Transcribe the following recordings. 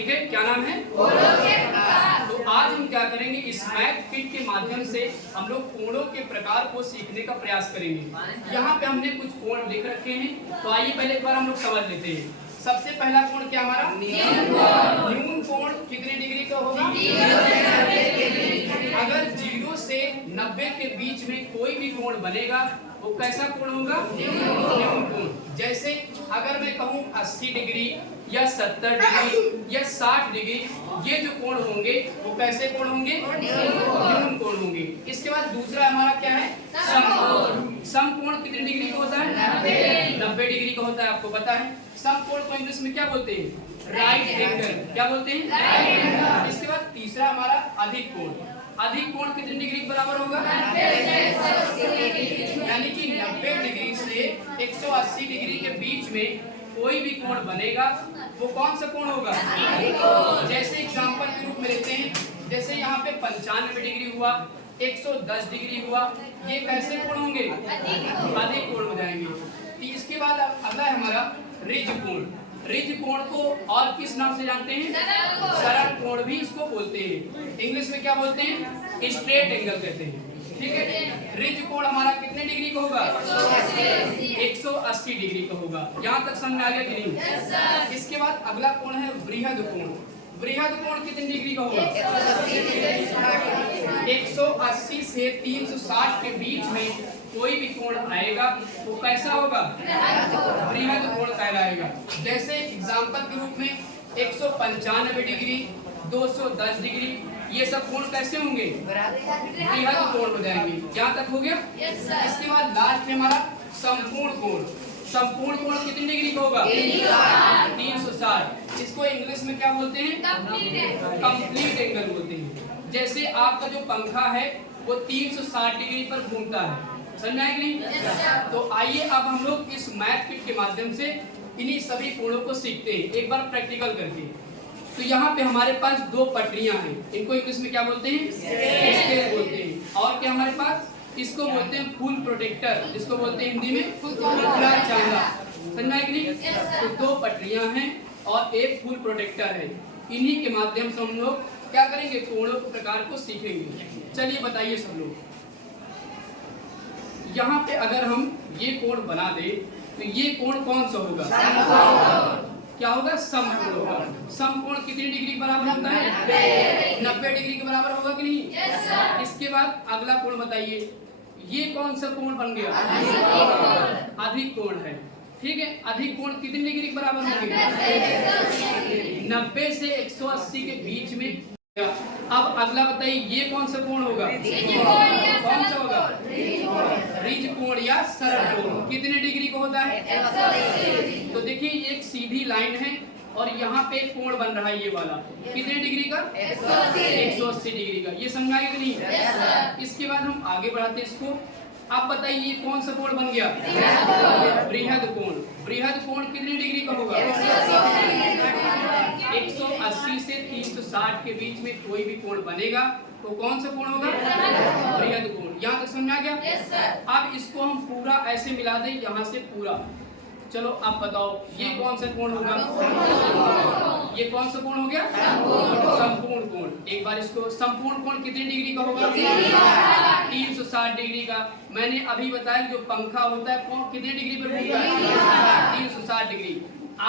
ठीक है, क्या नाम है? तो आज हम क्या करेंगे, इस मैथ किट के माध्यम से हम लोग कोणों के प्रकार को सीखने का प्रयास करेंगे। यहाँ पे हमने कुछ कोण लिख रखे हैं, तो आइए पहले एक बार हम लोग समझ लेते हैं। सबसे पहला कोण क्या हमारा? न्यून कोण कितने डिग्री का होगा? अगर 0 से 90 के बीच में कोई भी कोण बनेगा वो कैसा कोण होगा? न्यून कोण। जैसे अगर मैं कहूँ 80 डिग्री या 70 डिग्री या 60 डिग्री, ये जो कोण होंगे वो कैसे कोण होंगे? न्यून कोण होंगे। इसके बाद दूसरा हमारा क्या है? समकोण। समकोण कितने डिग्री का होता है? 90 डिग्री का होता है, आपको पता है। समकोण को इंग्लिश में क्या बोलते हैं? Right angle. क्या बोलते हैं? Right angle. इसके बाद तीसरा हमारा अधिक कोण। अधिक कोण कितने डिग्री के बराबर होगा? यानी कि 90 डिग्री से 180 डिग्री के बीच में कोई भी कोण बनेगा वो कौन सा कोण होगा? जैसे एग्जांपल के रूप में लेते हैं, जैसे यहाँ पे 95 डिग्री हुआ, 110 डिग्री हुआ, ये कैसे कोण होंगे? अधिक कोण हो जाएंगे। इसके बाद अगला है हमारा रिज कोण। रिज कोण को और किस नाम से जानते हैं? सरल कोण भी इसको बोलते हैं। इंग्लिश में क्या बोलते हैं? स्ट्रेट एंगल कहते हैं। ठीक है, रिज कोण हमारा कितने डिग्री का होगा? 180 डिग्री का होगा। यहाँ तक समझ में आ गया कि नहीं? इसके बाद अगला कोण है बृहद कोण। बृहद कोण कितने डिग्री का होगा? 180 से 360 के बीच में कोई भी कोण आएगा वो कैसा होगा? बृहद कोण कहलाएगा। जैसे एग्जांपल के रूप में 195 डिग्री, 210 डिग्री, ये सब कोण कैसे होंगे? बृहद कोण हो जाएंगे। यहाँ तक हो गया? इसके बाद लास्ट में हमारा संपूर्ण कोण। संपूर्ण कोण कितनी डिग्री का होगा? 360। इसको इंग्लिश में क्या बोलते हैं? कंप्लीट एंगल बोलते हैं। जैसे आपका जो पंखा है वो 360 डिग्री पर घूमता है, समझ में आया कि नहीं? तो आइए अब हम लोग इस मैथ किट के माध्यम से इन्हीं सभी कोणों को सीखते हैं, एक बार प्रैक्टिकल करके। तो यहाँ पे हमारे पास दो पटरियां हैं, इनको इंग्लिश में क्या बोलते हैं? स्केल बोलते हैं। और क्या हमारे पास? इसको बोलते हैं फुल प्रोटेक्टर, जिसको बोलते हैं हिंदी में खुला चांदा। समझ में आया कि नहीं? तो दो पटरियां हैं और एक फुल प्रोटेक्टर है। इन्हीं के माध्यम से हम लोग क्या करेंगे? कोणों के प्रकार को सीखेंगे। चलिए बताइए सब लोग। यहाँ पे अगर हम ये कोण बना दे तो ये कोण कौन सा होगा? क्या होगा? समकोण होगा। समकोण कितनी डिग्री के बराबर होता है? 90 डिग्री के बराबर होगा कि नहीं? इसके बाद अगला कोण बताइए, ये कौन सा कोण बन गया? अधिक कोण है। ठीक है, अधिक कोण कितनी डिग्री के बराबर होंगे? 90 से 180 के बीच में। अब अगला बताइए, ये कौन सा कोण होगा? कौन सा होगा? रिज कोण या सरल कोण। कितने डिग्री का होता है? तो देखिए एक सीधी लाइन है और यहाँ पे एक कोण बन रहा है, ये वाला कितने डिग्री का? 180 डिग्री का। ये समझ आएगा कि नहीं? इसके बाद हम आगे बढ़ाते हैं इसको। आप बताइए ये कौन सा कोण बन गया? बृहद कोण। बृहद कोण कितने डिग्री का होगा? 180 से 360 के बीच में कोई भी कोण बनेगा तो कौन सा कोण होगा? बृहद कोण। यहाँ तक समझ आ गया? अब इसको हम पूरा ऐसे मिला दें, यहाँ से पूरा। चलो आप बताओ ये कौन सा कोण होगा? ये कौन सा कोण हो गया? संपूर्ण कोण। एक बार इसको, संपूर्ण कोण कितनी डिग्री का होगा? 360 डिग्री का। मैंने अभी बताया जो पंखा होता है वो कितनी डिग्री पर घूमता है? 360 डिग्री।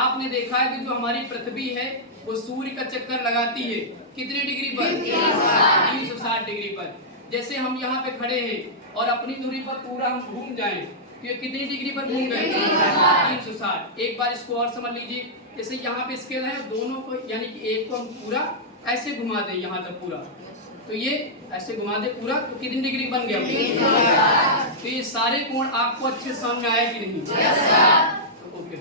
आपने देखा है कि जो हमारी पृथ्वी है वो सूर्य का चक्कर लगाती है कितने डिग्री पर? 360 डिग्री पर। जैसे हम यहाँ पे खड़े हैं और अपनी दूरी पर पूरा हम घूम जाएं तो ये कितनी डिग्री पर घूम गए? 360। एक बार इसको और समझ लीजिए, जैसे यहाँ पे स्केल है, दोनों को यानी कि एक को हम पूरा ऐसे घुमा दें यहाँ तक पूरा, तो ये ऐसे घुमा दे पूरा, तो कितनी डिग्री बन गया? तो ये सारे कोण आपको अच्छे समझ में आए कि नहीं? ओके।